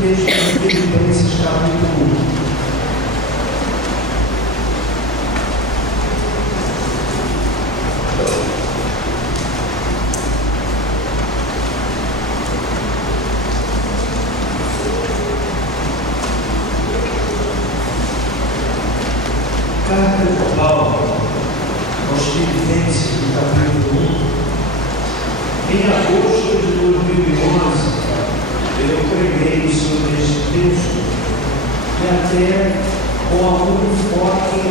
texto de Filipenses capítulo 1. Carta de Paulo aos Filipenses, no capítulo 1. Em agosto de 2011, eu preguei sobre este texto e até com algum enfoque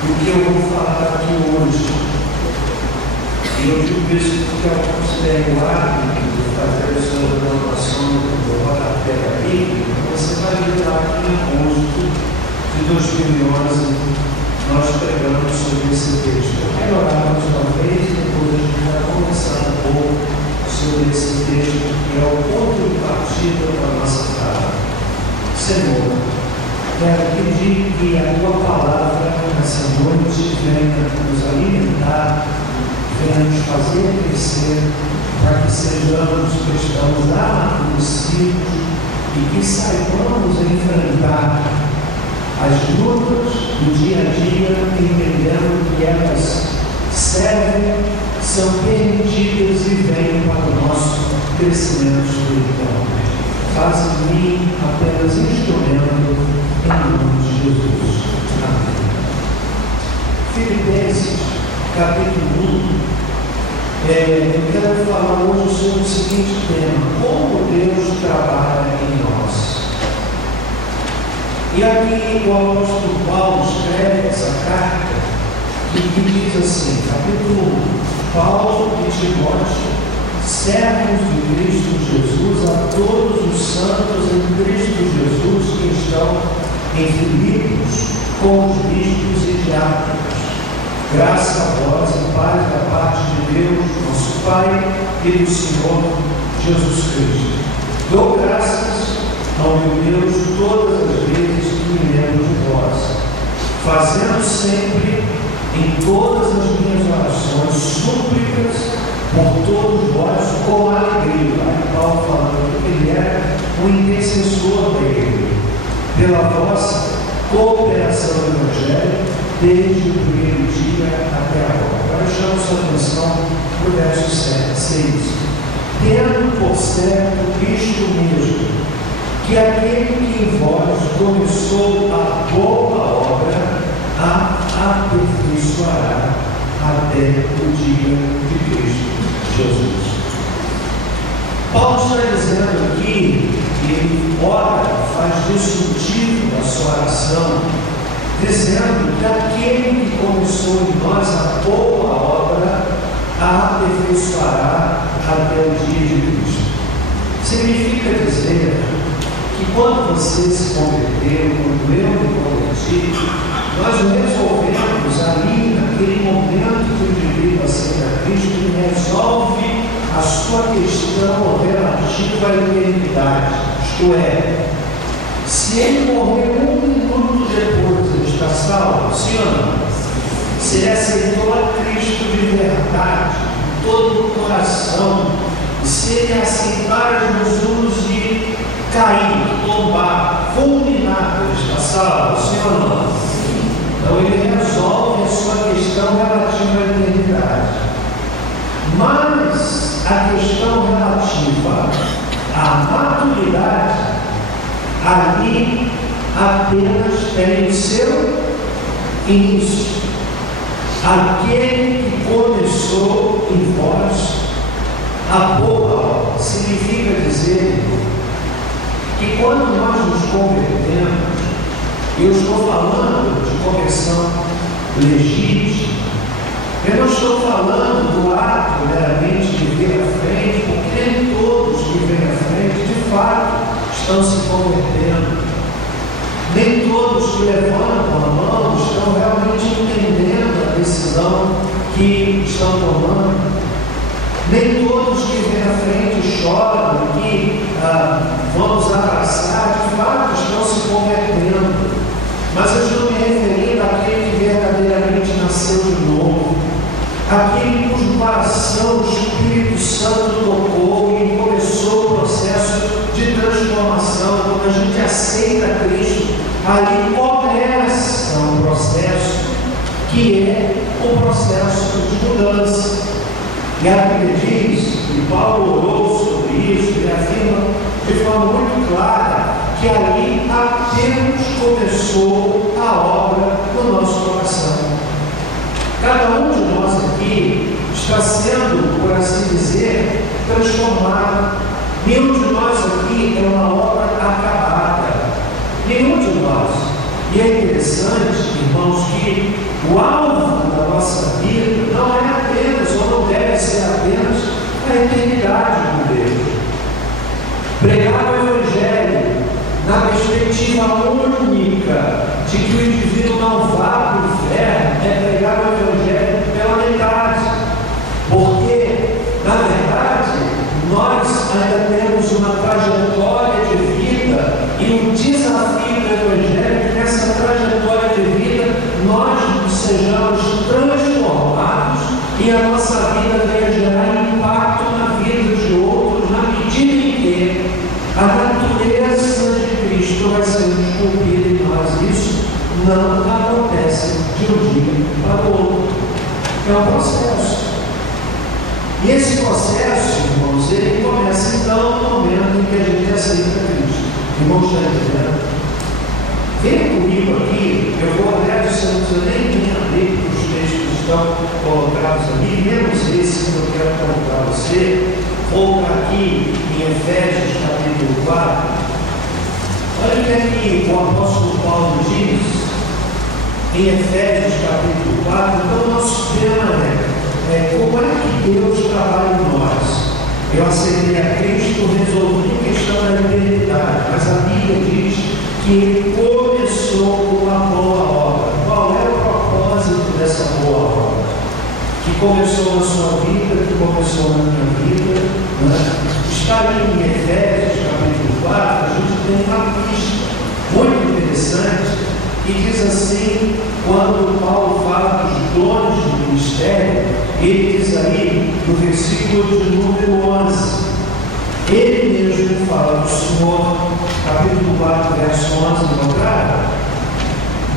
do que eu vou falar aqui hoje. E eu digo isso porque alguns têm o hábito de fazer a sua anotação do rodapé da Bíblia. Você vai ver lá que em agosto de 2011, nós pregamos sobre esse texto. Melhoramos talvez, depois a gente vai conversar um pouco sobre esse texto, que é o ponto de partida da nossa fala. Senhor, quero pedir que a tua palavra nessa noite venha nos alimentar, venha nos fazer crescer, para que sejamos cristãos amadurecidos e que saibamos enfrentar as lutas do dia a dia, entendendo que elas servem, são permitidas e vêm para o nosso crescimento espiritual. Faz em mim apenas instrumento, em nome de Jesus. Amém. Filipenses, capítulo 1. Eu quero falar hoje sobre o seguinte tema: como Deus trabalha em nós. E aqui o apóstolo Paulo escreve essa carta que diz assim, capítulo 1, Paulo e Timóteo, servos de Cristo Jesus, a todos os santos em Cristo Jesus que estão em Filipos, com os bispos e diáconos. Graça a vós e paz da parte de Deus, nosso Pai, e do Senhor Jesus Cristo. Dou graças ao meu Deus todas as vezes que me lembro de vós, fazendo sempre em todas as minhas orações súplicas por todos vós com alegria. Aí Paulo falando que ele era o intercessor da igreja, pela vossa cooperação no Evangelho, desde o primeiro dia até agora. Agora chamo sua atenção para o verso 6. Tendo por certo isto mesmo, que aquele que em vós começou a boa obra, a aperfeiçoará até o dia de Cristo Jesus. Paulo está dizendo aqui que ele ora, faz distintivo da sua oração, dizendo que aquele que começou em nós a boa obra, a aperfeiçoará até o dia de Cristo. Significa dizer que quando você se converteu, quando eu me converti, nós resolvemos ali, naquele momento que o indivíduo aceita Cristo, ele resolve a sua questão relativa à eternidade. Isto é, se ele morrer 1 minuto depois, ele está salvo, sim ou não? Se ele aceitou a Cristo de verdade, de todo o coração, e se ele aceitar Jesus e cair, tombar, fulminar, ele está salvo, sim ou não? Então ele resolve a sua questão relativa à eternidade. Mas a questão relativa à maturidade, ali apenas tem o seu início. Aquele que começou em vós a boa obra, significa dizer que quando nós nos convertemos, eu estou falando de conversão legítima, eu não estou falando do ato meramente de vir à frente, porque nem todos que vêm à frente, de fato, estão se convertendo. Nem todos que levantam a mão estão realmente entendendo a decisão que estão tomando. Nem todos que vêm à frente choram, que vão nos abraçar, de fato estão se convertendo. Mas eu estou me referindo àquele que verdadeiramente nasceu de novo, aquele cujo coração o Espírito Santo tocou e começou o processo de transformação transformação, quando a gente aceita Cristo, ali começa um processo que é o processo de mudança. E a Bíblia diz, e Paulo orou sobre isso, e afirma de forma muito clara que ali apenas começou a obra no nosso coração. Cada um de nós aqui está sendo, por assim dizer, transformado. Nenhum de nós aqui é uma obra acabada. Nenhum de nós. E é interessante, irmãos, que o alvo da nossa vida não é apenas, ou não deve ser apenas, a eternidade com Deus. Pregar o Evangelho na perspectiva única de que o indivíduo não vá para o inferno é pregar o Evangelho pela metade. Porque, na verdade, nós ainda temos uma trajetória de vida e um desafio do Evangelho que nessa trajetória de vida nós sejamos transformados e a nossa vida venha gerar impacto na vida de outros na medida em que a natureza de Cristo vai sendo esculpida em nós. Isso não acontece de um dia para o outro. É um processo. E esse processo, irmãos, ele começa então no momento em que a gente aceita Cristo. Irmãos, está entendendo? Vem comigo aqui, eu vou olhar isso, não precisa nem abrir para os textos que estão colocados ali, menos esse que eu quero colocar para você. Vou aqui em Efésios capítulo 4. Olha o que é que o apóstolo Paulo diz em Efésios capítulo 4. Então, nosso tema é como é que Deus trabalha em nós. Eu aceitei a Cristo, resolvi a questão da eternidade, mas a Bíblia diz que Ele começou com uma boa obra. Qual é o propósito dessa boa obra? Que começou na sua vida, que começou na minha vida, né? Está ali em Efésios capítulo 4, a gente tem uma pista muito interessante que diz assim, quando Paulo fala dos dons do ministério, ele diz aí no versículo de número 11, ele mesmo fala do Senhor, capítulo 4, verso 11, encontraram?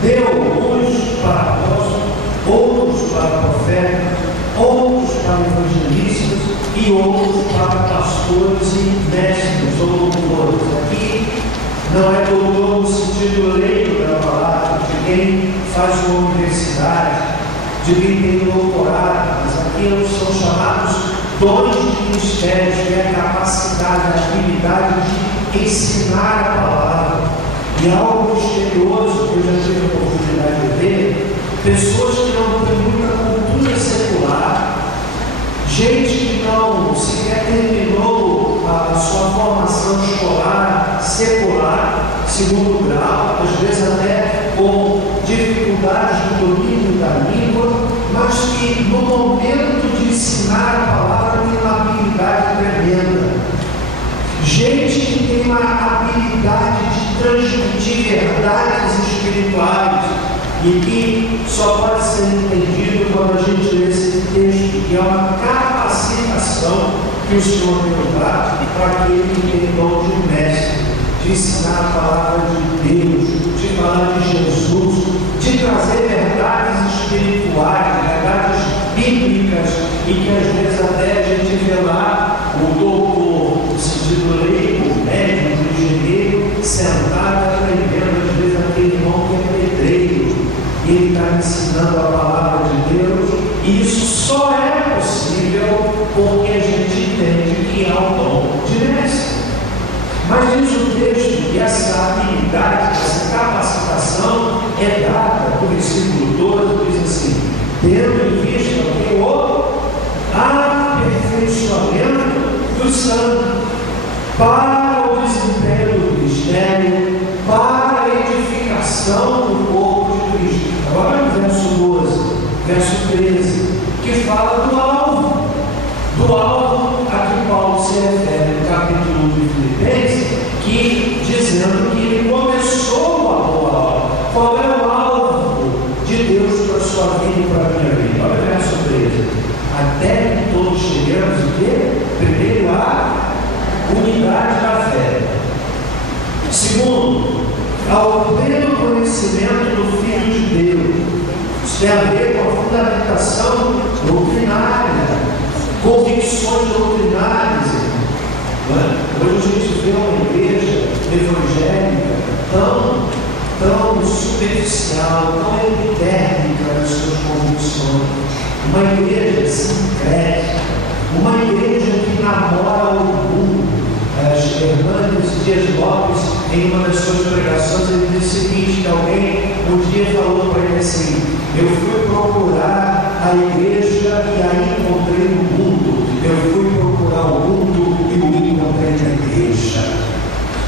Deu uns para apóstolos, outros para profetas, outros para evangelistas e outros para pastores e mestres ou doutores. Aqui não é doutor no sentido leigo da palavra, de quem faz uma universidade, de quem tem doutorado, mas aqui são chamados dons de ministérios, que é a capacidade, a habilidade de ensinar a palavra. E algo misterioso que eu já tive a oportunidade de ver, pessoas que não têm muita cultura secular, gente que não sequer terminou a sua formação escolar secular, segundo grau, às vezes até com dificuldades no domínio da língua, mas que no momento de ensinar a palavra tem uma habilidade tremenda. Gente que tem uma habilidade de transmitir verdades espirituais e que só pode ser entendido quando a gente lê esse texto, que é uma capacitação que o Senhor deu dá para aquele que tem dom de mestre, de ensinar a palavra de Deus, de falar de Jesus, de trazer verdades espirituais, verdades bíblicas, e que às vezes até a gente vê lá o doutor, no sentido leigo, o médico, o engenheiro, sentado aprendendo, às vezes aquele irmão que é pedreiro, e ele está ensinando a palavra de Deus, e isso só é possível porque a gente entende que há o dom de mestre. Mas diz o texto que essa habilidade, essa capacitação é dada, no versículo 12, diz assim, tendo em vista o aperfeiçoamento do santo, para o desempenho do ministério, para a edificação do corpo de Cristo. Agora no verso 12, verso 13, que fala do alvo a que Paulo se refere no capítulo 1 de Filipenses, que dizendo que ele começou a boa obra. Qual é o alvo de Deus para a sua vida e para a minha vida? Olha o verso 13. Até que todos chegamos o quê? Primeiro a unidade da Segundo, ao pleno conhecimento do Filho de Deus. Isso tem a ver com a fundamentação doutrinária, convicções doutrinárias. Hoje a gente vê uma igreja evangélica tão superficial, tão epidérmica nas suas convicções. Uma igreja sincrética, uma igreja que namora o mundo. Hernandes Dias Lopes, em uma das suas pregações, ele disse o seguinte: que alguém um dia falou para ele assim: eu fui procurar a igreja e aí encontrei o mundo. Eu fui procurar o mundo e o encontrei na igreja.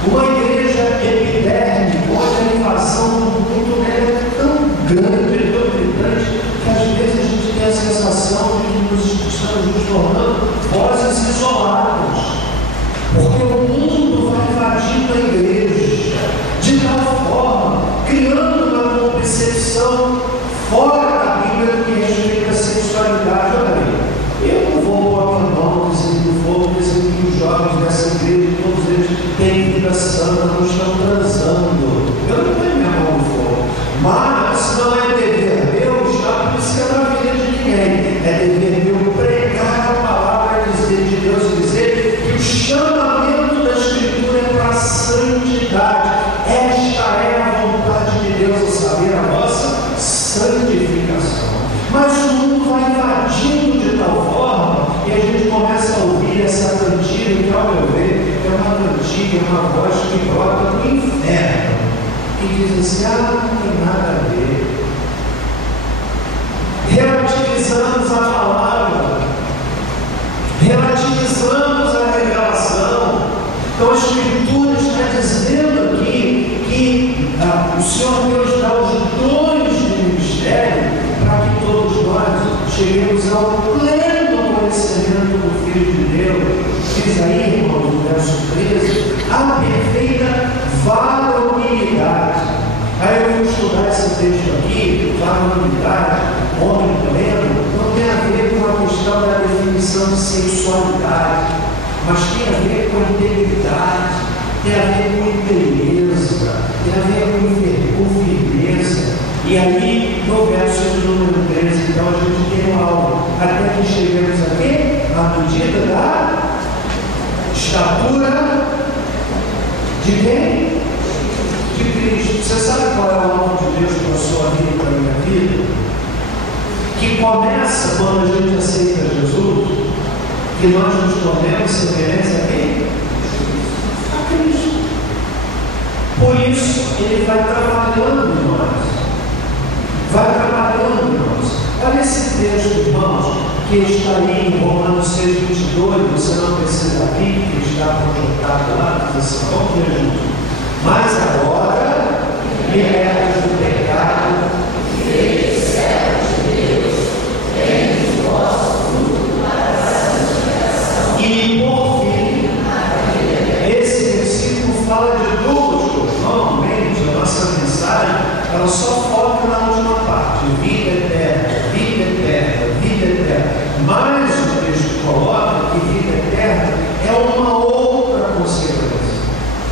Uma igreja epidérmica, onde a invasão do mundo é tão grande, tão gritante, que às vezes a gente tem a sensação de que estamos nos tornando vozes isoladas. Porque o mundo vai invadindo a igreja de tal forma, criando uma concepção fora da Bíblia que respeita a sexualidade. Olha, eu não vou pôr a minha mão dizendo que vou dizer que os jovens dessa igreja, todos eles têm vida santa, não estão transando. Eu não tenho minha mão no fogo. Mas não é dever meu estar policiando a vida de ninguém. É dever meu pregar a palavra de Deus e dizer que o chamamento da Escritura é para a santidade. Esta é a vontade de Deus, a saber, a nossa santificação. Mas o mundo vai invadindo de tal forma que a gente começa a ouvir essa cantiga, que, ao meu ver, é uma cantiga, uma voz que brota do inferno, e diz assim: não tem nada a ver. Relativizamos a palavra, relativizamos a revelação. Então a Escritura está dizendo aqui que o Senhor Deus dá os dons de ministério para que todos nós cheguemos ao pleno conhecimento do Filho de Deus. Diz aí, irmão, no verso 13, a perfeita varonilidade. Aí eu vou estudar esse texto aqui, varonilidade, homem pleno, não tem a ver com a questão da definição de sexualidade, mas tem a ver com integridade, tem a ver com beleza, tem a ver com firmeza. E aí, no verso de número 13, então a gente tem algo, até que chegamos aqui, à medida da estatura de quem? De Cristo. Você sabe qual é o nome de Deus para a sua vida e para a minha vida? Que começa quando a gente aceita Jesus, que nós nos tornemos semelhantes a quem? A Cristo. Por isso, Ele vai trabalhando em nós. Vai trabalhando em nós. Olha esse texto, irmãos, que está aí em Romanos 6,22. Você não precisa abrir, que está projetado lá, diz assim: vamos ver juntos. Mas agora, libertos do pecado, feitos servos de Deus, tenham o vosso fruto para a santificação. E por fim, esse versículo fala de duas coisas. Normalmente, a nossa mensagem, ela só foca na última parte: vida eterna, vida eterna, vida eterna. Mas o texto coloca que vida eterna é uma outra consequência.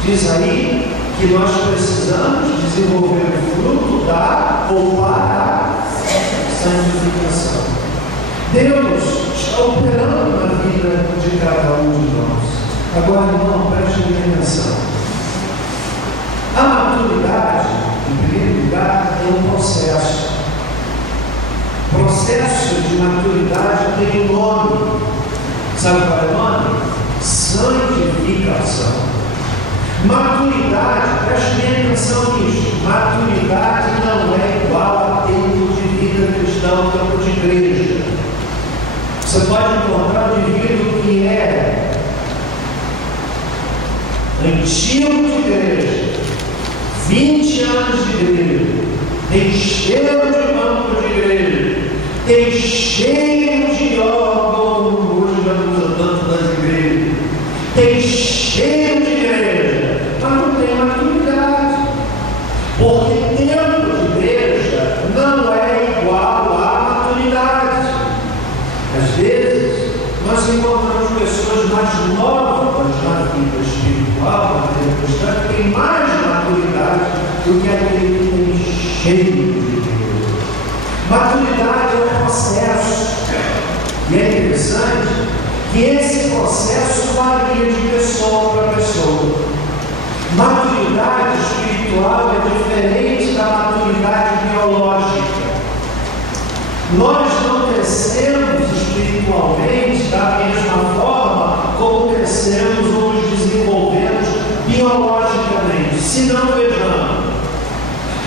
Diz aí que nós precisamos desenvolver o fruto da ou para a santificação. Deus está operando na vida de cada um de nós. Agora, irmão, preste atenção. A maturidade, em primeiro lugar, é um processo. Processo de maturidade tem um nome. Sabe qual é o nome? Santificação. Maturidade, preste atenção nisso. Maturidade não é igual a tempo de vida cristã, tempo de igreja. Você pode encontrar um indivíduo que é antigo de igreja, 20 anos de igreja, tem cheiro de banco de igreja, tem cheiro de órgão, hoje já não usa tanto das igrejas, tem cheiro de igreja, mas não tem maturidade, porque tempo de igreja não é igual à maturidade. Às vezes, nós encontramos pessoas mais novas na vida espiritual, na vida cristã, que têm mais do que aquele que tem cheio de Deus. Maturidade é um processo. E é interessante que esse processo varia de pessoa para pessoa. Maturidade espiritual é diferente da maturidade biológica. Nós não crescemos espiritualmente da mesma forma como crescemos ou nos desenvolvemos biologicamente. Se não, vejamos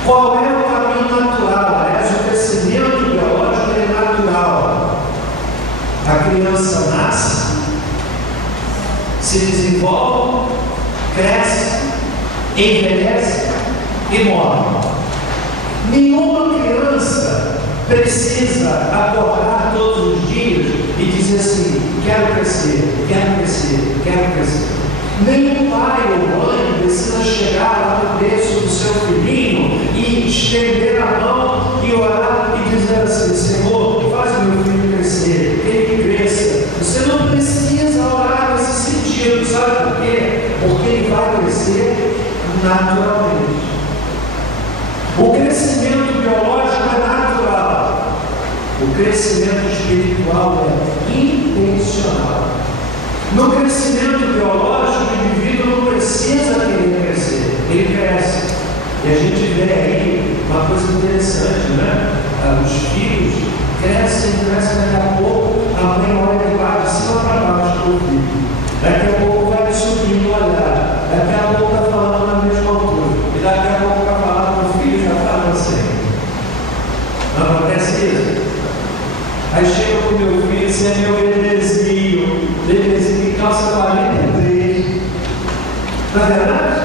qual é o caminho natural. Aliás, o crescimento biológico é natural. A criança nasce, se desenvolve, cresce, envelhece e morre. Nenhuma criança precisa acordar todos os dias e dizer assim: quero crescer, quero crescer, quero crescer. Nenhum pai ou mãe precisa chegar lá no berço do seu filhinho e estender a mão e orar e dizer assim: Senhor, faz meu filho crescer, que ele cresça. Você não precisa orar nesse sentido, sabe por quê? Porque ele vai crescer naturalmente. O crescimento biológico é natural. O crescimento espiritual é intencional. No crescimento biológico, o indivíduo não precisa querer crescer, ele cresce. E a gente vê aí uma coisa interessante, né? Os filhos crescem, daqui a pouco a mãe olha de baixo, de cima para baixo para o filho. Daqui a pouco vai subindo o olhar, daqui a pouco está falando na mesma altura, e daqui a pouco está falando para o filho já está nascendo. Não acontece isso? Aí chega para o meu filho, esse é meu bebezinho que calça 43. Não é verdade?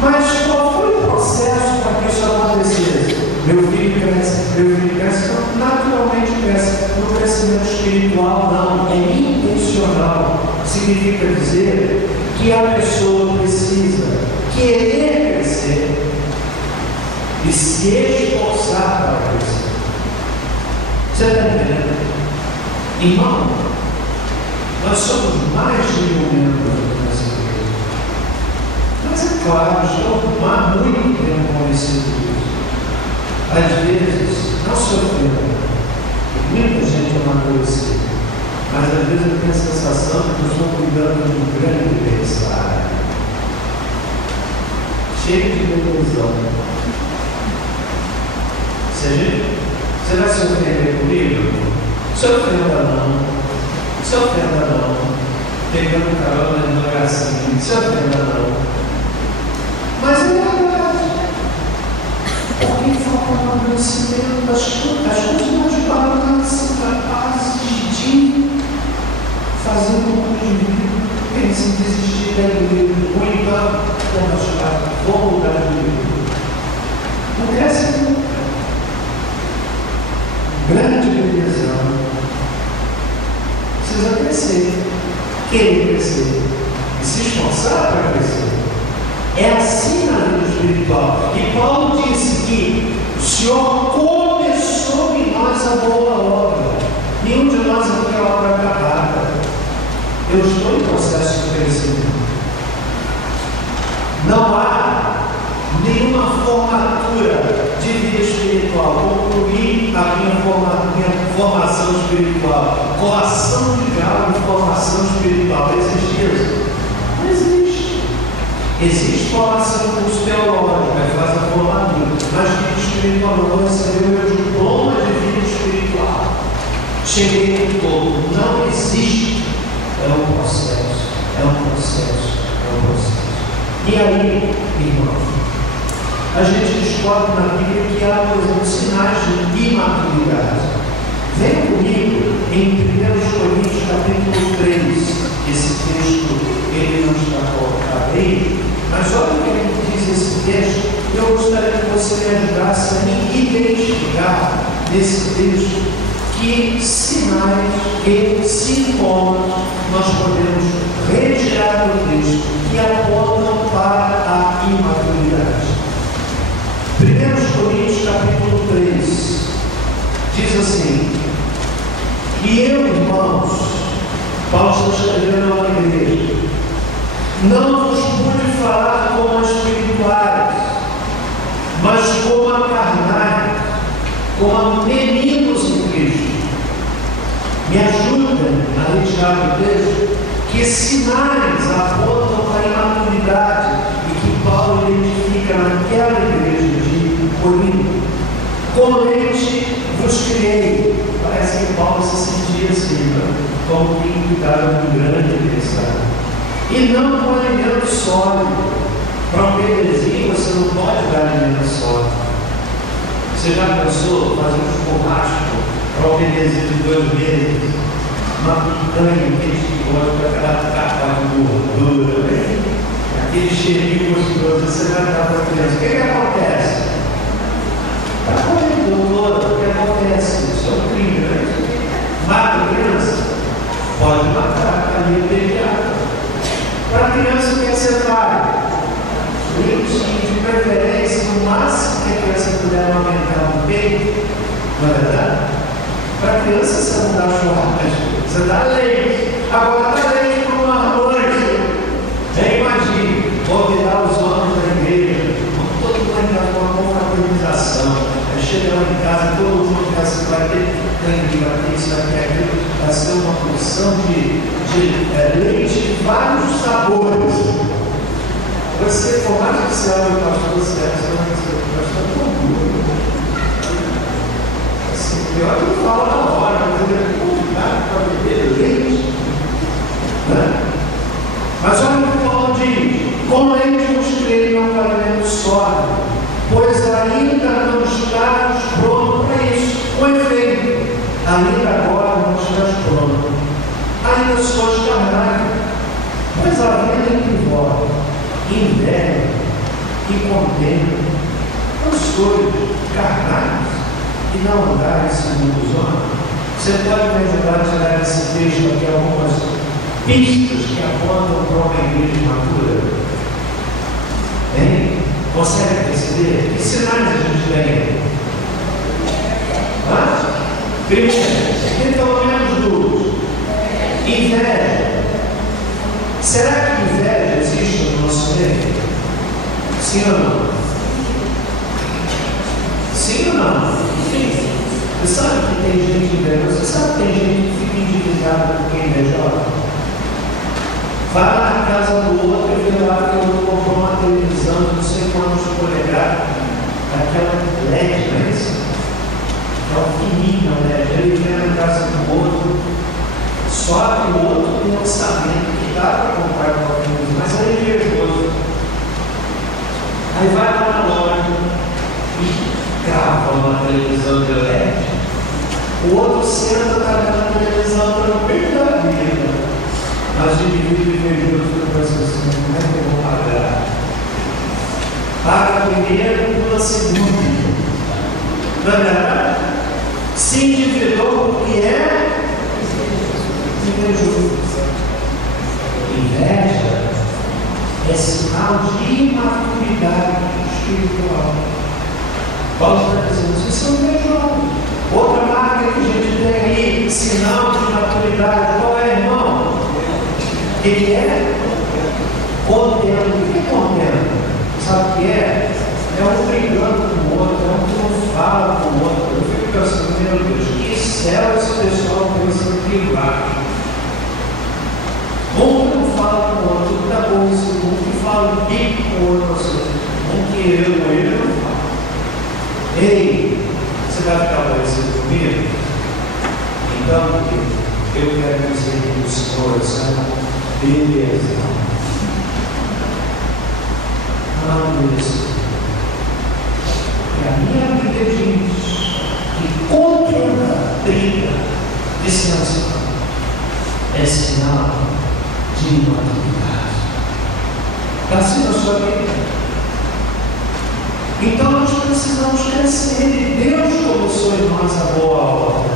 Mas qual foi o processo para que isso acontecesse? Meu filho cresce, naturalmente cresce. No crescimento espiritual, não, é intencional. Significa dizer que a pessoa precisa querer crescer e se esforçar para crescer. Você está entendendo? Irmão, nós somos mais de 1.000 membros nessa igreja. Mas é claro, estou há muito tempo conhecido disso. Às vezes, não se ofenda, muita gente amadureceu, mas às vezes eu tenho a sensação de que eu estou cuidando de um grande berçário, cheio de ilusão. Você vai se ofender comigo? Se ofenda não, pegando carona devagarzinho, se ofenda não. Mas é verdade, porque falta um amadurecimento das coisas não ajudaram a ser capazes de fazer um indivíduo pense em desistir da igreja, ou então, vou mudar de igreja. Não cresce nunca. Grande beleza precisa crescer, querer crescer e se esforçar para crescer. É assim na vida espiritual. E Paulo disse que o Senhor começou em nós a boa obra. Nenhum de nós aqui é obra acabada. Eu estou em processo de crescimento. Não há nenhuma formatura de vida espiritual. Concluí a minha formação espiritual. Coação de grau de formação espiritual. Existe isso? Não existe. Existe formação em curso teológico, que faz a formatura, mas vida espiritual não recebeu o meu diploma de vida espiritual. Cheguei no todo. Não existe. É um processo. E aí, irmão, a gente descobre na Bíblia que há, por exemplo, sinais de imaturidade. Vem comigo em 1 Coríntios capítulo 3. Esse texto, ele não está colocado aí, mas olha o que ele diz esse texto. Eu gostaria que você me ajudasse a me identificar nesse texto que sinais, que sintomas nós podemos retirar do texto que apontam para a imaturidade. 1 Coríntios capítulo 3 diz assim: e eu, irmãos, Paulo está escrevendo a uma igreja, não vos pude falar como espirituais, Que sinais apontam para a imaturidade e que Paulo identifica naquela igreja de Corinto. Com leite vos criei. Parece que Paulo se sentia assim, como quem cuidava de um grande adversário. E não com alimento sólido. Para um bebezinho você não pode dar alimento sólido. Você já pensou fazer um churrasco para um bebezinho de 2 meses? Uma picanha, aquele que gosta daquela capa de gordura, né? Aquele cheirinho gostoso, você vai dar para a criança. O que acontece? Está comendo, doutor, o que acontece? Isso é um crime, né? Mata a criança? Pode matar, ali é imediato. Para a criança, o que você faz? De preferência, no máximo que a criança puder aumentar no peito, não é verdade? Para a criança você não dá churrasco, você dá leite. Agora dá leite para uma lanche. Imagine, convidar os homens da igreja, todo mundo entrar com uma confraternização. Chega lá em casa, todo mundo vai ter cangue, vai ter isso, vai ter aquilo, vai ser uma porção de leite de vários sabores. Você, por mais que você olhe o pastor, você está com assim, pior que não fala na hora, mas ele é convidado para beber leite. Né? Mas olha o que Paulo diz: com leite vos criei não para alimento sólido, pois ainda não estás pronto para isso. Com efeito, ainda agora não estás pronto, ainda sois carnais, pois havendo entre vós inveja e contenda, não sois carnais e não andais segundo os homens. Você pode me ajudar a tirar esse texto aqui algumas pistas que apontam para uma igreja matura? Hein? Consegue perceber? Que sinais a gente tem? Primeiro, tem pelo menos 2. Inveja. Será que inveja existe no nosso meio? Sim ou não? Sim ou não? Sim. Você sabe que tem gente invejosa? Você sabe que tem gente que fica indignada porque é invejosa? Vai na casa do outro e vê lá que o outro comprou uma televisão de não sei quantos polegadas, aquela LED, não é isso? É o fininho, né? Ele vem na casa do outro, só que o outro tem um orçamento que dá para comprar qualquer coisa, mas é invejoso. Aí vai lá na loja e grava uma televisão de LED. O outro senta, está vendo a televisão para não perder a vida. Mas o indivíduo invejoso pensa assim: como é que eu vou pagar? Paga primeiro e pula segundo. Não é verdade? Se endividou porque é invejoso. Inveja é sinal de imaturidade espiritual. Paulo está dizendo: vocês são invejosos. Outra marca que a gente tem aí, sinal de maturidade, qual é, irmão? Ele é contendo. O que é contendo? Sabe o que é? É um brigando com o outro, é um que não fala com o outro. Eu fico pensando: meu Deus, que céu esse pessoal pensa aqui embaixo. Um que não fala com o outro, que dá bom isso, um que fala bico com o outro, um que ele não fala. Ei, você vai ficar parecido comigo? Então, eu quero dizer que o Senhor, sabe? Beleza. Beleza. E a minha Bíblia diz que qualquer briga de sensação é sinal de imaturidade. Está assim na sua vida? Então nós precisamos crescer. E Deus começou em nós a boa obra.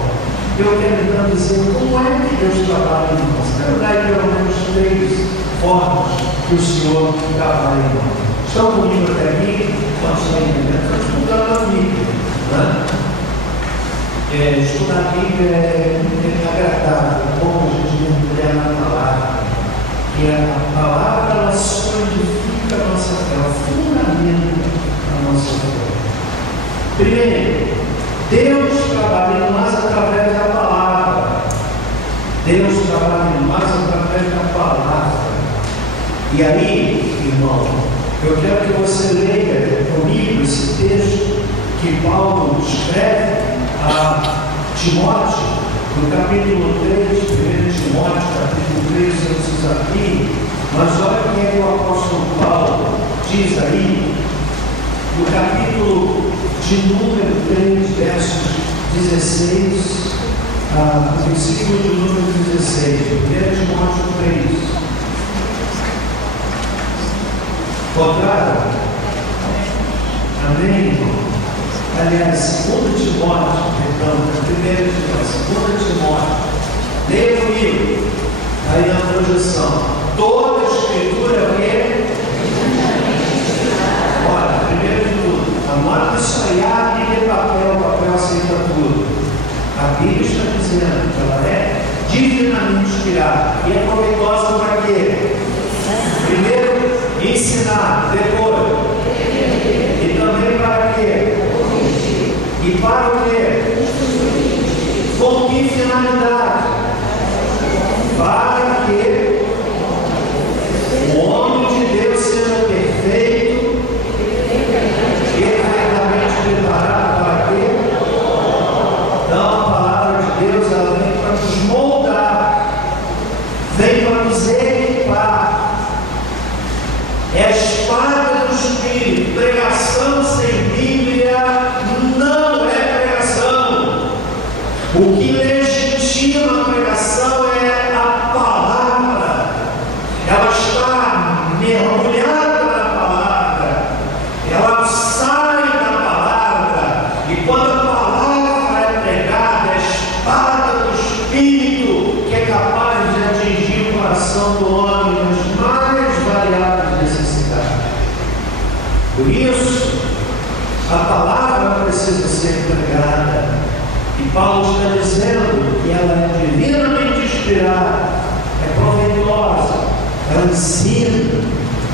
Eu quero então dizer como é que Deus trabalha em nós. Quero dar pelo menos 3 formas que o Senhor trabalha em nós. Estão comigo até aqui? Quando estão entendendo? Estão estudando a Bíblia. Né? Estudar a Bíblia é agradável, como a gente mergulhar na palavra. E a palavra ela solidifica a nossa fé, ela fundamenta a nossa fé. Primeiro, Deus trabalha em nós através da palavra. Deus trabalha em nós através da palavra. E aí, irmão, eu quero que você leia comigo esse texto que Paulo escreve a Timóteo, no capítulo 3, 1 Timóteo, capítulo 3, eu preciso aqui, mas olha o que o apóstolo Paulo diz aí, no capítulo de número 3, versos 16, versículo de número 16, 1 Timóteo 3. Contrário? Amém, irmão? Aliás, 2 Timóteo, perdão, 1 Timóteo, 2 Timóteo, leia comigo, aí na projeção, toda a escritura é o quê? Olha, primeiro de tudo, anota isso aí, e papel, papel aceita tudo. A Bíblia está dizendo que ela é divinamente inspirada e é proveitosa para quê? Primeiro, ensinar, depois, e também para quê? E para o quê? Com que finalidade? Para que o homem de Deus seja perfeito, perfeitamente preparado para quê? Então a palavra de Deus ela vem para nos moldar, vem para nos equipar. É a espada do Espírito. Pregação sem Bíblia não é pregação. O que legitima a pregação é a palavra. Ela está mergulhada na palavra. Ela sai da palavra. E quando a palavra é pregada, é a espada do Espírito que é capaz de atingir o coração do homem nas mais variadas necessidades. Por isso, a palavra precisa ser pregada. E Paulo está dizendo que ela é divinamente inspirada, é proveitosa, ela ensina,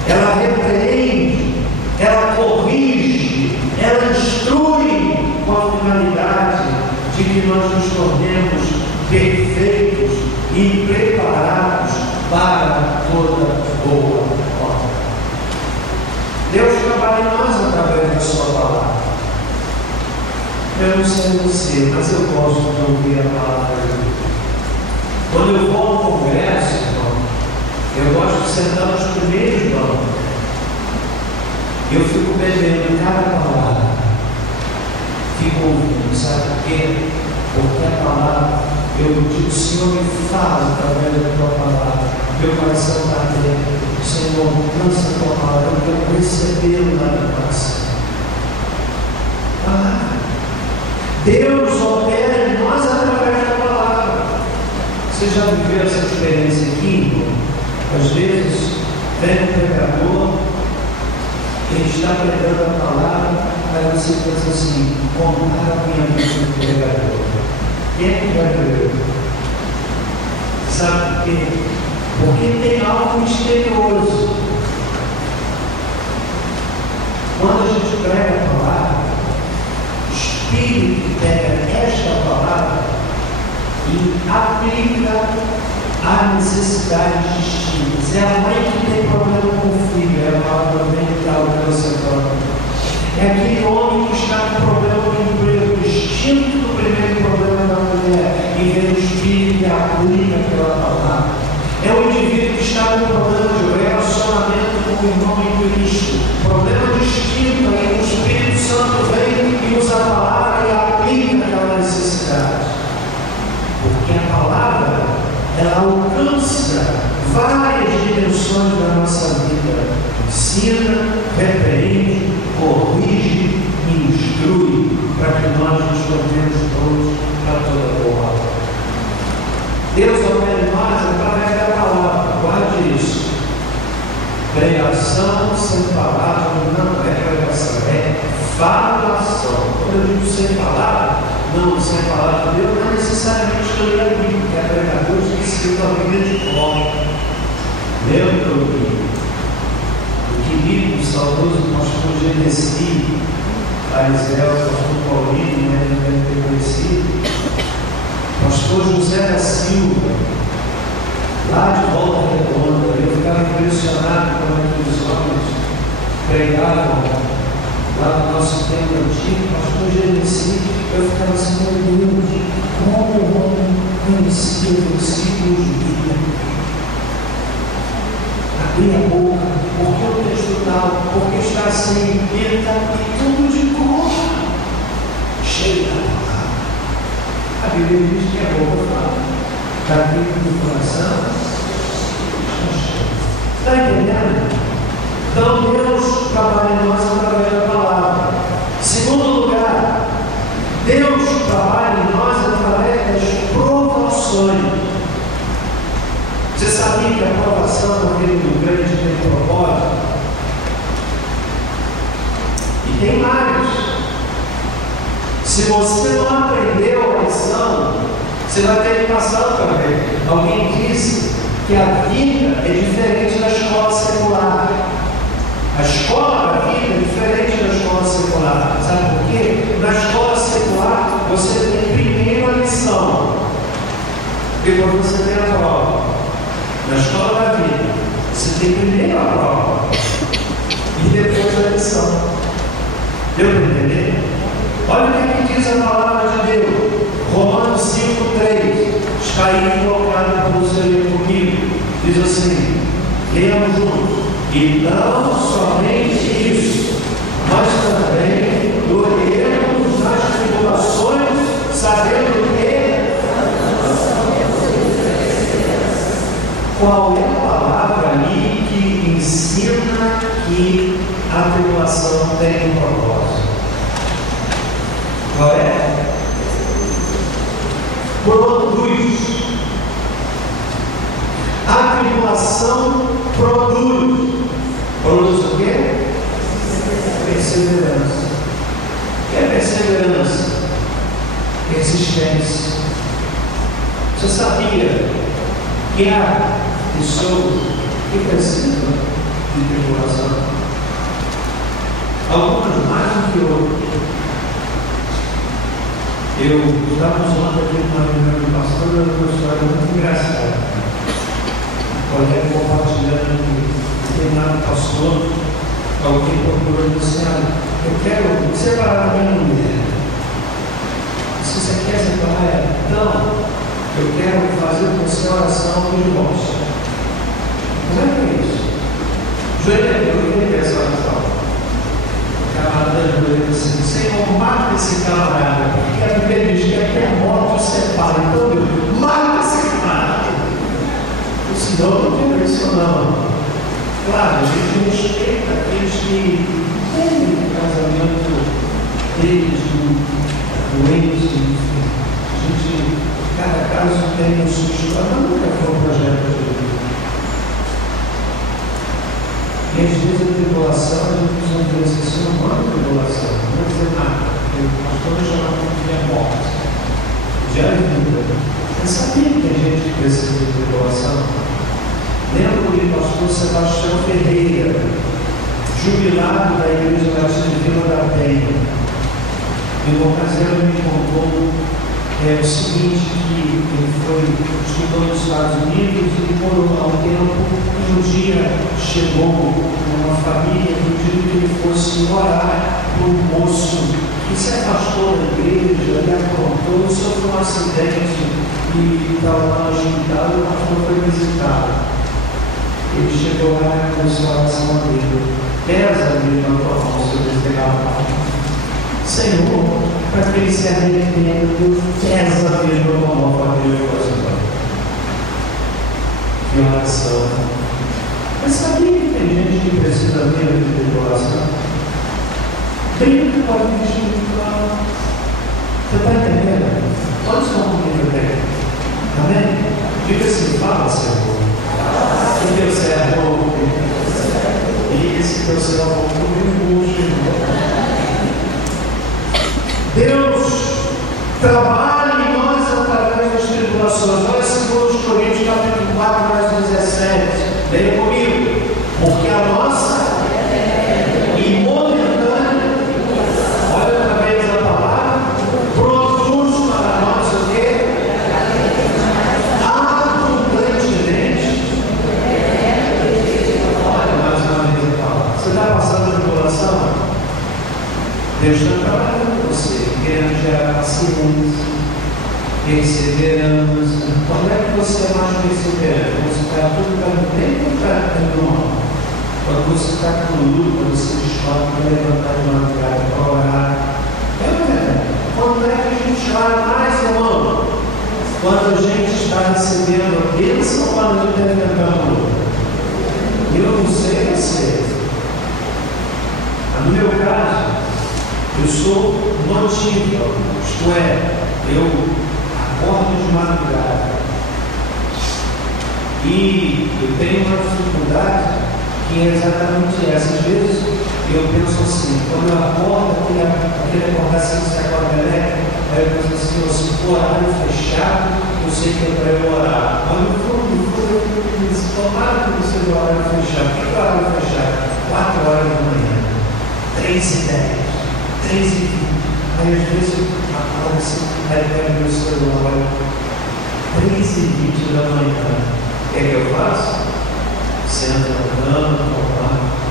ela repreende, ela corrige, ela instrui com a finalidade de que nós nos tornemos perfeitos e preparados para toda boa obra. Deus trabalha em nós através da sua palavra. Eu não sei você, mas eu gosto de ouvir a palavra de Deus. Quando eu vou a um congresso, irmão, eu gosto de sentar nos primeiros bancos. Eu fico bebendo cada palavra. Fico ouvindo, sabe por quê? Porque a palavra, eu digo, Senhor, me fala através da tua palavra. Meu coração está aberto. Senhor, lança a tua palavra, eu quero recebê-lo na minha coração. Deus opera em nós através da palavra. Você já viveu essa experiência aqui, irmão? Às vezes, vem um pregador, ele está pregando a palavra, aí você pensa assim, compara a minha vida com o pregador. Quem é que vai ver? Sabe por quê? Porque tem algo misterioso. Quando a gente prega a palavra, o Espírito pega esta palavra e aplica a necessidades distintas. É a mãe que tem problema com o filho, é a palavra mental que você toca. É aquele homem que está com problema com o emprego, distinto do primeiro problema da mulher, e vem o Espírito e aplica aquela palavra. É o indivíduo que está com problema de relacionamento com o irmão em Cristo. Problema distinto, aí o Espírito Santo vem e usa a palavra e aplica aquela necessidade. Porque a palavra, ela alcança várias dimensões da nossa vida. Ensina, repreende, corrige e instrui para que nós nos tornemos prontos para toda boa obra. Deus opera em nós através da palavra. Guarde isso. Pregação sem palavra não é pregação, é falação. Quando eu digo sem palavra, não, sem palavra de Deus, não é necessariamente ler a Bíblia, que é pregador que escrito a Bíblia de cor. Lembra o que livro saudoso pastor Genesi, fariseu, pastor Paulino, né, deve ter conhecido. Pastor José da Silva, lá de Volta Redonda, eu ficava ficava impressionado quando aqueles homens pregavam lá no nosso tempo antigo, pastor Genesi, eu ficava assim, meu Deus, como o homem conhecia versículos bíblicos. Abrir a boca, porque o texto tal, porque está assim, ele está tudo de cor, cheio da palavra. A Bíblia diz que a boca fala, está dentro do coração. Está entendendo? Então Deus trabalha em nós através da palavra. Segundo lugar, Deus trabalha em nós através das provações. Você sabia que a provação no reino do grande tem propósito? E tem mais. Se você não aprendeu a lição, você vai ter que passar também. Alguém disse que a vida é diferente da escola secular. A escola da vida é diferente da escola secular. Sabe por quê? Na escola secular, você tem primeiro a lição, depois você tem a prova. Na escola da vida, você tem primeiro a prova e depois a lição. Deu para entender? Olha o que diz a palavra de Deus. Romanos 5:3. Está aí colocado para você ler comigo. Diz assim: lemos juntos. E não somente isso, mas também gloriemos nas tribulações, sabendo que qual é a palavra ali que ensina que a tribulação tem um propósito? Qual é? Produz. A tribulação produz. Produz o quê? Perseverança. O que é perseverança? Persistência. Você sabia que há pessoas que precisam de tribulação? Algumas mais do que outras. Eu estava ontem aqui numa reunião do pastor, eu uma história muito engraçada. Alguém compartilhando que determinado pastor, alguém procurou e disse: eu quero separar a minha mulher. Se você quer separar ela, então eu quero fazer com você a oração do divórcio. Como é que é isso? Joelho, eu queria essa oração. O camarada joelho disse: Senhor, mata esse camarada, porque a Bíblia diz que até a morte separa. Então, Deus, mata esse camarada. Senão não tem isso não. Claro, a gente respeita aqueles que têm o casamento deles, doentes, enfim. A gente, cada caso tem a sua história, mas nunca foi um projeto de Deus. E às vezes a tribulação, a gente precisa dizer assim: isso não é uma tribulação, não vai dizer nada. O pastor vai chamar de a morte, de a vida. Você sabia que tem gente que precisa de tribulação? Lembro do pastor Sebastião Ferreira, jubilado da Igreja Batista de Vila da Penha. Em uma ocasião ele me contou o seguinte, que ele estudou nos Estados Unidos e morou há um tempo, e um dia chegou uma família que pediu que ele fosse orar por um moço que se afastou da igreja, ele aprontou, sofreu um acidente e estava lá no hospital e o pastor foi visitá-lo. Ele chegou lá e começou a oração a Deus. Pesa a Deus na tua mão, se eu despegar a mão. Senhor, para que ele se arrependa, Deus pesa a Deus na tua mão para Deus fazer. Que oração. Mas sabia que tem gente que precisa ver a oração? Brinca com a vida espiritual. Você está entendendo? Olha só como que eu amém? Fica assim, fala, Senhor. O teu servo, e esse teu servo comigo, Deus trabalha em nós através das tribulações. Olha 2 Coríntios capítulo 4, verso 17. Leia comigo. Porque a nossa e momentânea, olha através da palavra, produz para nós o quê? Deus está trabalhando com você, querendo gerar paciência, perseverança. Quando é que você é mais perseverante? Quando você está tudo bem contrário, quando você está com luta, você chora para levantar de madrugada para orar. Quando é que a gente chora mais, irmão? Quando a gente está recebendo a bênção ou quando a gente está enfrentando luta? Eu não sei você. No meu caso, eu sou notível, isto é, eu acordo de madrugada e eu tenho uma dificuldade que é exatamente essa. Às vezes eu penso assim, quando eu acordo, aquele acordar sem se acorda elétrico, aí eu penso assim, se for horário fechado, eu sei que é para eu orar. Quando eu tomara que você do horário fechado, por que o horário fechado? 4 horas da manhã, 3h10, 3h20. Aí às vezes eu acordo assim, aí pego meu celular, 3h20 da manhã. O que é que eu faço? Sento na cama,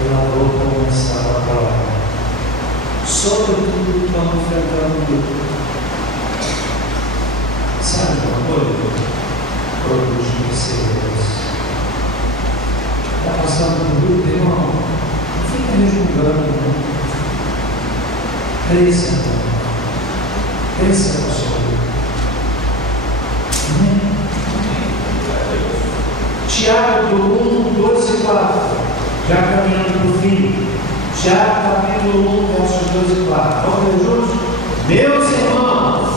eu abro para começar a falar. Sobretudo quando enfrentando o luto. Sabe uma coisa? Produz perseverança. Está passando por luto, irmão? Não fica me julgando, não. Cresça, irmão. Cresça na sua luta. Tiago 1, 2 e 4, já caminhando para o fim. Tiago capítulo 1, versos 2 e 4. Vamos ver juntos? Meus irmãos,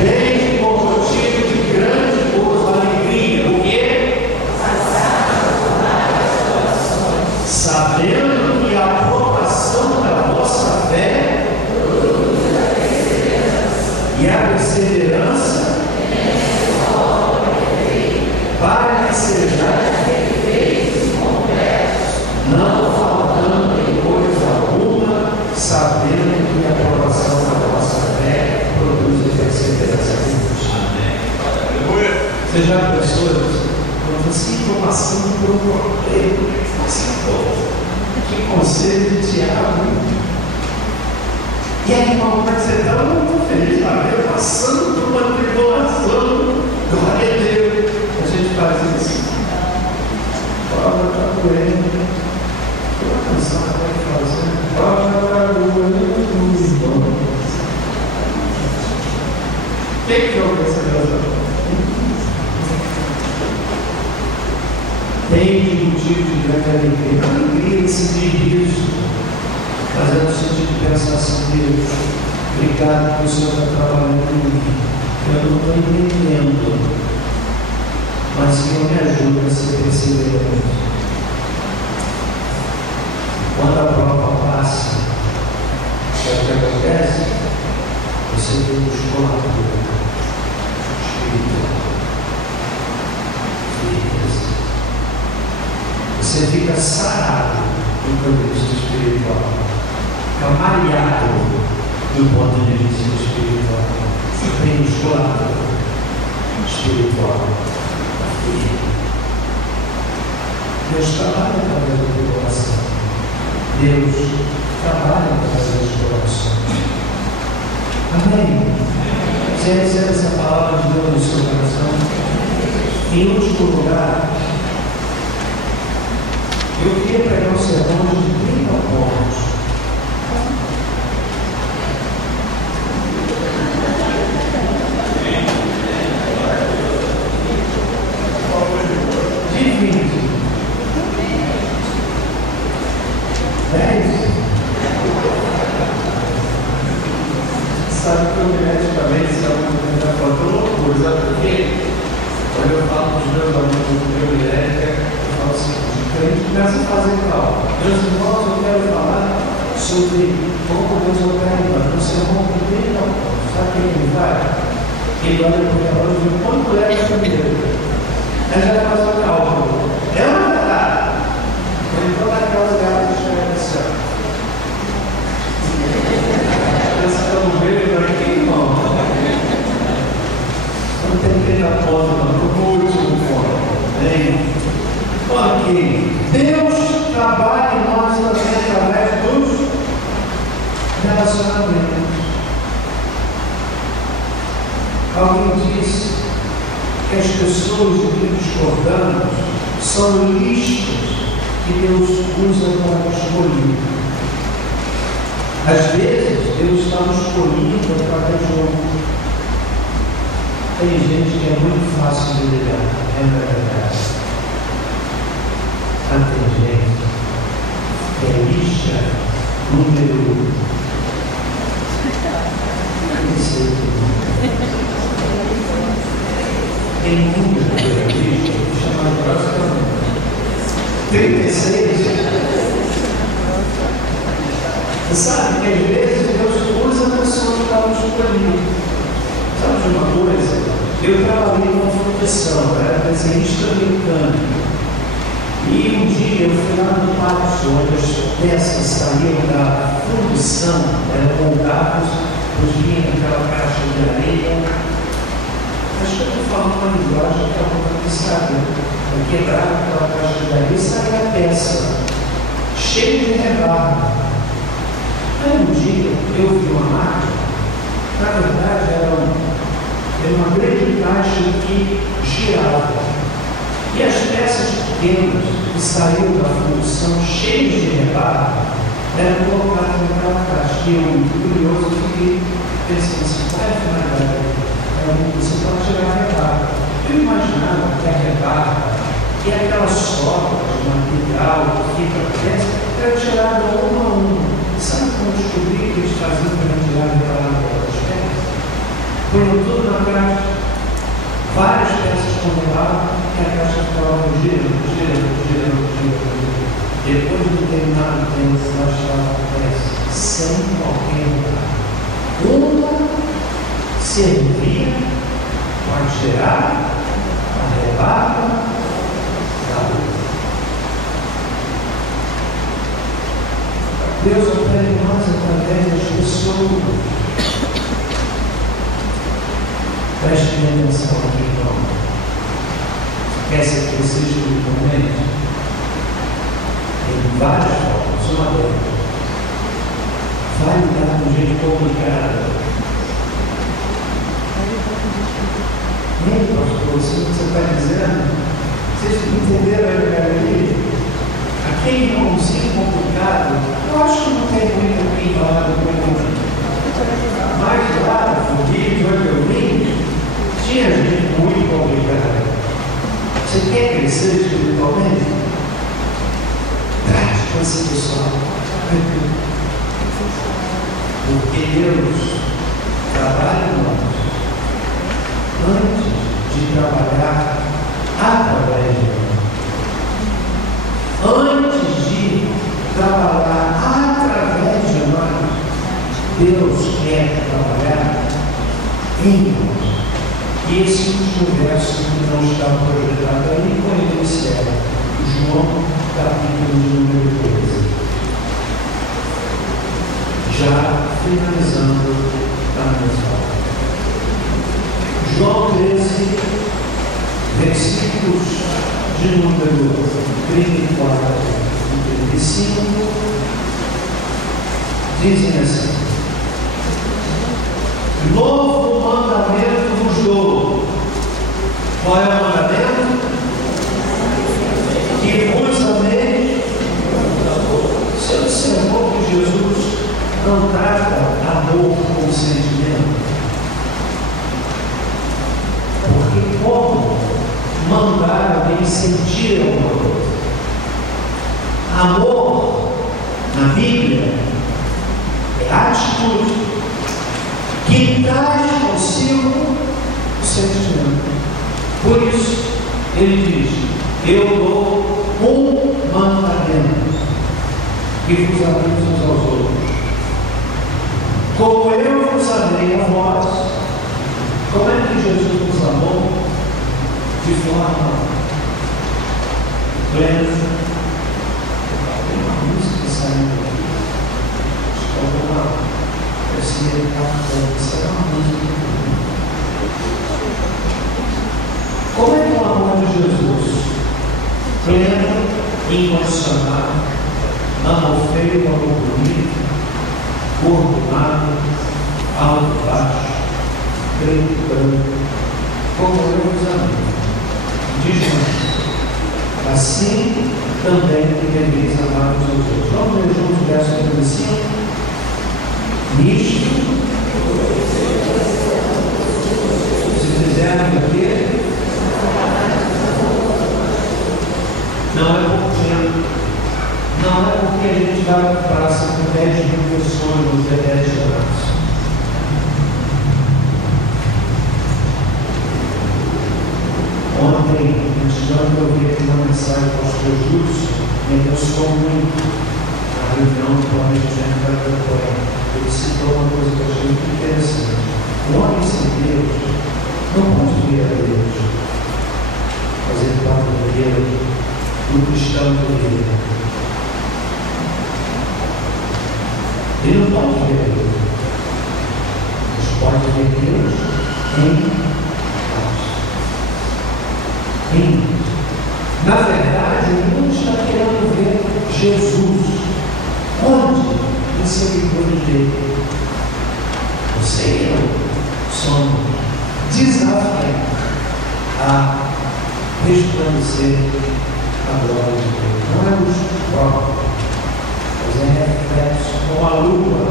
desde com motivo de grande gozo, alegria, o quê? Sabendo que a aprovação da vossa fé e a perseverança para que sejais perfeitos e completos, não faltando em coisa alguma, sabendo que a aprovação da vossa fé produz a perseverança em vós. Amém. Você já pensou quando você está passando por um problema, que conselho de Tiago? E aí, irmão, como é que você está? Eu não estou feliz, eu passando por uma tribulação. Glória a Deus. A gente faz isso. Fala, está doendo. Estou cansado de fazer. Fala, está doendo. O que é o pensamento? Tem motivo de grande alegria. A alegria de sentir isso. Mas é no sentido de pensar assim, Deus, obrigado que o Senhor está trabalhando em mim. Eu não estou entendendo, mas o Senhor me ajuda a ser perseverante. Quando a prova passa, sabe o que acontece? Você tem musculatura espiritual. Você fica sarado do ponto de vista espiritual. Malhado do ponto de vista espiritual. Você tem musculatura espiritual. Deus trabalha através do teu coração. Deus trabalha através do teu coração. Amém? Você recebe essa palavra de Deus no seu coração? Em último lugar, eu queria pregar um sermão de 30 pontos. Sabe que eu geneticamente, se alguém já falou loucura, sabe por quê? Quando eu falo com os meus amigos de biomédica, eu falo assim, a gente começa a fazer tal. Meus irmãos, eu quero falar sobre como Deus opera em nós. Você é um homem, sabe quem ele vai? Ele olha para o relógio e diz, quanto leva primeiro? Aí já faz o cálculo. É uma verdade. Ele toda aquela gata de chegar estamos vendo aqui, irmão. Não tem que ir na porta, não. No último ponto. Ok. Deus trabalha em nós também através dos relacionamento. Alguém disse que as pessoas de que discordamos são listas que Deus usa para escolher. Às vezes, Deus está nos escolhendo através de outro. Tem gente que é muito fácil de lidar, é verdade. Mas tem gente que é lista número 1. Não sei o que tem número de lista, vou chamar de próximo. 36. Você sabe que às vezes Deus usa a pessoa que estava escolhendo. Sabe de uma coisa? Eu trabalhei numa fundação, era desenhista mecânico. E um dia eu fui lá no pátio, onde as peças saíam da fundição, eram montadas, vinha naquela caixa de areia. Acho que eu estou falando uma linguagem que é uma que sabe. Eu quebrava aquela caixa de areia e saía a peça, cheia de rebarba. Aí um dia eu vi uma máquina, na verdade era uma grande caixa que girava. E as peças pequenas que saíam da fundição, cheias de rebarba, eram colocadas naquela caixa. E eu, muito curioso, fiquei pensando assim, qual é a finalidade? Você pode tirar a rebarba. Eu imaginava que a rebarba, que é aquela sobra de material que fica preso, era tirada uma a uma. Sabe como eu descobri que eles faziam para tirar a rebarba das peças? Põe tudo na caixa, várias peças congeladas, e a caixa ficava girando. Depois de determinado tempo, ela estava presa, sem qualquer lugar. Uma servia para tirar a rebarba da outra. Deus opera em nós através das pessoas. Preste atenção aqui, irmão. Quer ser que você estude com ele? Tem várias formas. Uma delas. Vai lidar com gente complicada. Nem, pastor, isso que você está dizendo, vocês entenderam ali? Aquele irmãozinho complicado, eu acho que não tem muito quem falar do problema. Mas lá, no vídeo onde eu vim, tinha gente muito complicada. Você quer crescer espiritualmente? Trate com esse pessoal. Porque Deus trabalha em nós antes de trabalhar através de nós. Antes de trabalhar através de nós, Deus quer trabalhar em nós. E esse universo que não está projetado ali, com ele serve. João, capítulo número 13. Já finalizando a mensagem. João 13, versículos de número 34 e 35, dizem assim: novo mandamento vos dou. Qual é o mandamento? Que vos ameis. Você observou que Jesus não trata amor com sentimento? Porque como mandar alguém sentir alguma coisa? Amor, na Bíblia, é a atitude que traz consigo o sentimento. Por isso, ele diz: eu dou um mandamento, que vos ameis uns aos outros. Como eu vos amei a vós. Como é que Jesus nos amou? De forma plena. Tem uma música saindo aqui. Acho que é uma terceira parte. Isso é uma música. Como é que é o amor de Jesus? Pleno, incondicional, ama o feio, ama o bonito. gordo, magro, alto, baixo, preto, branco, como eu os amo. Diz mais: assim também deveis amar os outros. Vamos ler juntos o verso 35? Nisto, se fizerem o quê? Não é porque a gente vai para cima de 10 mil pessoas nos 10 anos. Ontem, antes de eu ouvir aqui uma mensagem do pastor Júlio, me abençoou muito a reunião do planejamento da campanha. Ele citou uma coisa que eu achei muito interessante. O homem sem Deus não pode ver a Deus, mas ele pode ver o cristão dele. Ele não pode ver a Deus, mas pode ver Deus em na verdade, o mundo está querendo ver Jesus. Onde? Em seguidores dele. Você e eu somos desafiados a resplandecer a glória de Deus. Não é luz próprio, mas é reflexo. Como a lua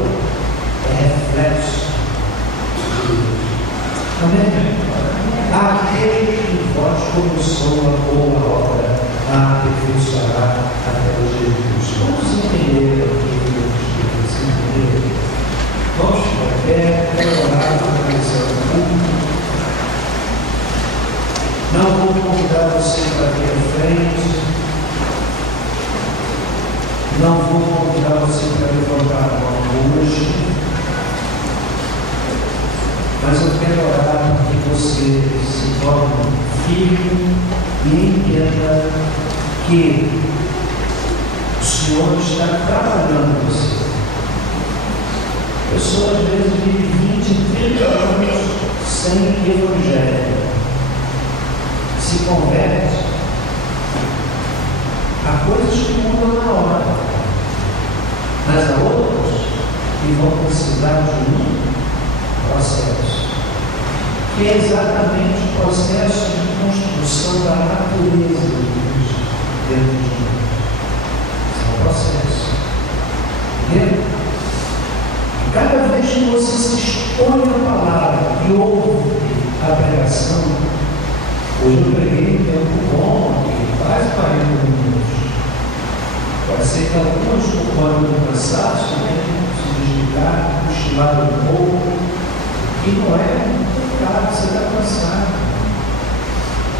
é reflexo de Deus. Amém? Aquele que em vós começou a boa obra, a aperfeiçoará até o dia de Cristo. Vamos entender aqui, vamos entender. Vamos ficar pé, orar para agradecer ao culto. Não vou convidar você para vir à frente. Não vou convidar você para levantar a mão hoje. Mas eu quero orar para que você se torne firme e entenda que o Senhor está trabalhando em você. A pessoa às vezes vive 20, 30 anos sem evangelho. Se converte a coisas que mudam na hora. Mas há outras que vão precisar de um processo, que é exatamente o processo de construção da natureza de Deus dentro de nós. Esse é um processo. Entendeu? E cada vez que você se expõe à palavra e ouve a pregação, hoje eu preguei um tempo bom aqui, quase 40 minutos. Pode ser que alguns ocupando do cansaço, se desligar, cochilar um pouco. E não é complicado, você está cansado.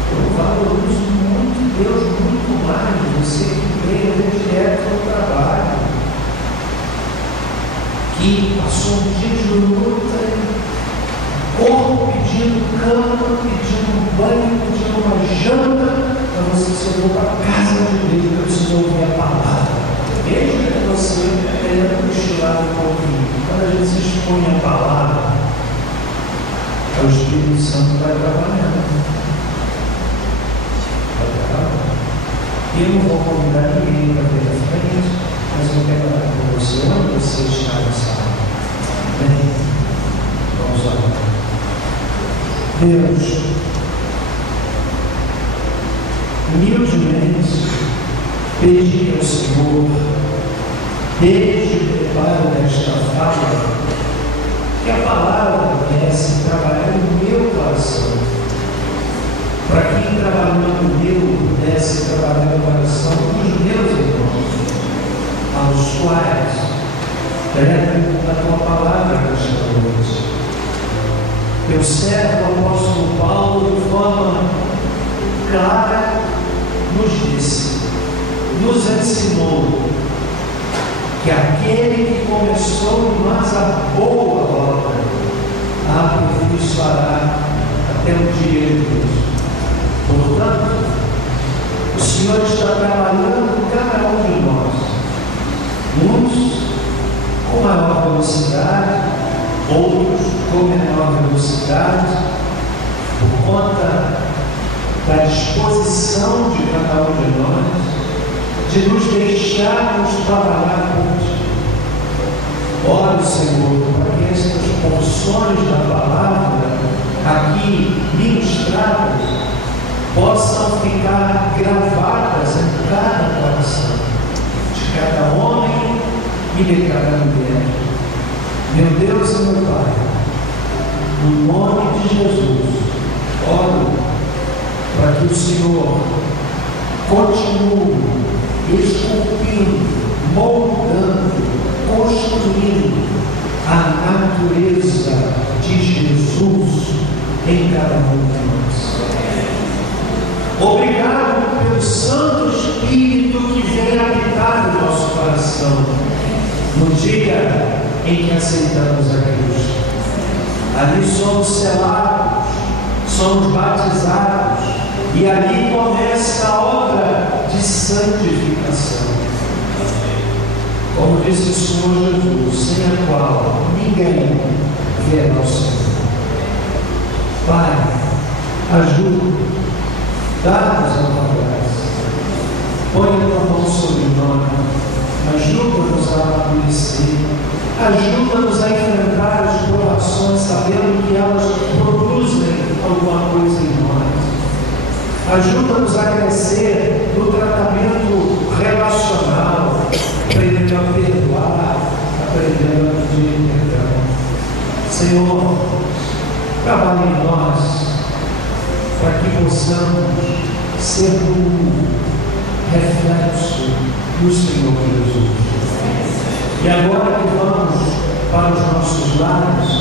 Eu valorizo muito Deus, muito mais. Você que veio direto ao trabalho, que passou um dia de luta, corpo pedindo cama, pedindo banho, pedindo uma janta, para você chegou para a casa de Deus, eu preciso ouvir a palavra. Mesmo que você tenha cochilado um pouquinho, quando a gente se expõe à palavra, o Espírito Santo vai trabalhando. Eu não vou convidar ninguém para vir à frente, mas eu quero orar com você onde você está nessa hora. Amém? Vamos orar. Deus, humildemente, pedi ao Senhor, desde o preparo desta fala, que a palavra viesse trabalhar no meu coração, para que trabalhando no meu pudesse trabalhar no coração dos meus irmãos, aos quais prego a tua palavra nesta noite. Teu servo, o apóstolo Paulo, de forma clara, nos disse, nos ensinou, que aquele que começou em nós a boa obra, a aperfeiçoará até o dia de Deus. Portanto, o Senhor está trabalhando em cada um de nós, uns com maior velocidade, outros com menor velocidade, por conta da disposição de cada um de nós, de nos deixarmos trabalhar por Ti. Oro, Senhor, para que estas porções da palavra aqui ministradas possam ficar gravadas em cada coração de cada homem e de cada mulher. Meu Deus e meu Pai, no nome de Jesus, oro para que o Senhor continue esculpindo, moldando, construindo a natureza de Jesus em cada um de nós. Obrigado pelo Santo Espírito que vem habitar no nosso coração no dia em que aceitamos a Cristo. Ali somos selados, somos batizados e ali começa a obra de santificação. Como disse o Senhor Jesus, sem a qual ninguém verá o Senhor. Pai, ajuda, dá-nos a tua graça, põe a tua mão sobre nós, ajuda-nos a amadurecer, ajuda-nos a enfrentar as provações, sabendo que elas produzem alguma coisa em nós. Ajuda-nos a crescer no tratamento relacional, aprendendo a perdoar, aprendendo a pedir perdão. Senhor, trabalhe em nós, para que possamos ser um reflexo do Senhor Jesus. E agora que vamos para os nossos lares,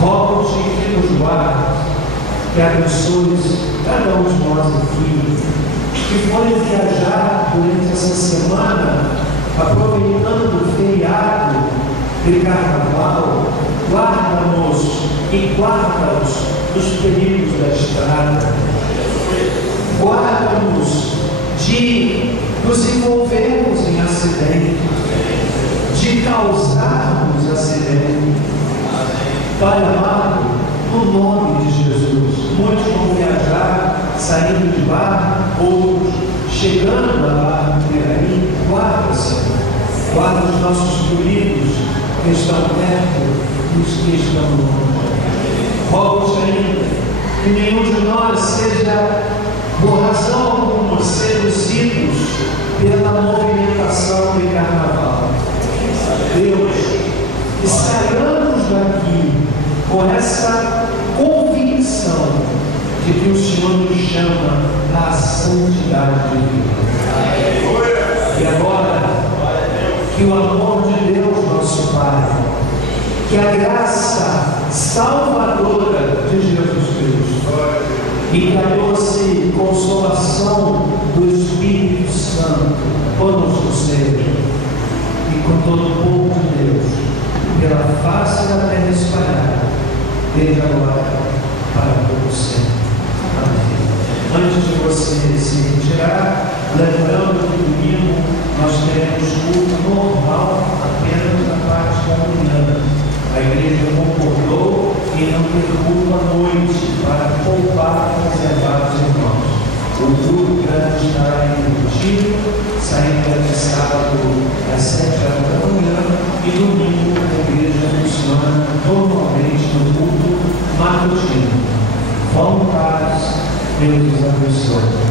rogo-te que nos guardes, que abençoes cada um de nós aqui, que forem viajar durante essa semana, aproveitando o feriado de carnaval, guarda-nos e guarda-nos dos perigos da estrada. Guarda-nos de nos envolvermos em acidente, de causarmos acidente. Pai amado, no nome de Jesus, muitos vão viajar, saindo de barco, outros chegando a barco por aí. Guarda, Senhor, guarda os nossos queridos que estão perto e os que estão longe. Rogo-te ainda que nenhum de nós seja, por razão alguma, seduzidos pela movimentação de carnaval. Deus, que saiamos daqui com essa convicção de que o Senhor nos chama à santidade de vida. E agora, que o amor de Deus, nosso Pai, que a graça salvadora de Jesus Cristo e que a doce consolação do Espírito Santo conosco seja, e com todo o povo de Deus, pela face da terra espalhada, desde agora para todo sempre. Amém. Antes de você se retirar, lembrando que domingo nós teremos culto normal apenas na parte da manhã. A igreja concordou em não ter culto à noite para poupar e preservar os irmãos. O grupo grande estará em Retiro, saindo daqui sábado às 7 horas da manhã, e domingo a igreja funciona normalmente no culto matutino. Vão em paz, Deus os abençoe.